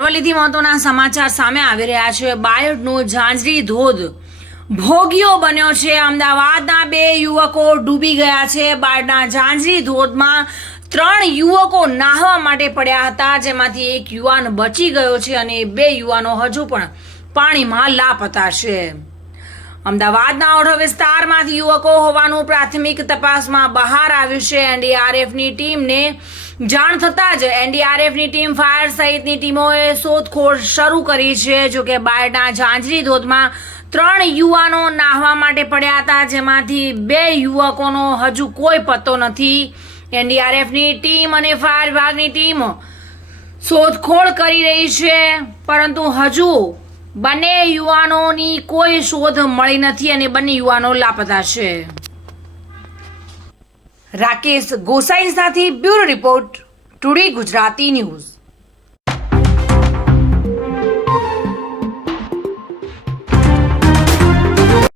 અરવલ્લીથી મહત્વના સમાચાર સામે આવી રહ્યા છે. બાયડનો ઝાંઝરી ધોધ. ભોગીઓ બન્યો છે. અમદાવાદના બે યુવકો ડૂબી ગયા છે. બાયડના ઝાંઝરી ધોધમાં ત્રણ યુવકો નાહવા માટે પડ્યા હતા, જેમાંથી એક યુવાન બચી ગયો છે અને બે યુવાનો હજુ પણ પાણીમાં લાપતા છે. અમદાવાદના ઓઢો વિસ્તારમાંથી યુવકો હોવાનું પ્રાથમિક તપાસમાં બહાર આવ્યું છે. એનડીઆરએફની ટીમને જાણ થતાં જ એનડીઆરએફની ટીમ, ફાયર સહિતની ટીમોએ શોધખોળ શરૂ કરી છે. જોકે બાયડના ઝાંઝરી ધોધમાં ત્રણ યુવાનો નાહવા માટે પડ્યા હતા, જેમાંથી બે યુવકોનો હજુ કોઈ પત્તો નથી. એનડીઆરએફની ટીમ અને ફાયર વિભાગની ટીમ શોધખોળ કરી રહી છે, પરંતુ હજુ બંને યુવાનોની કોઈ શોધ મળી નથી અને બંને યુવાનો લાપતા છે. રાકેશ ગોસાઈ સાથે bureau report today Gujarati news.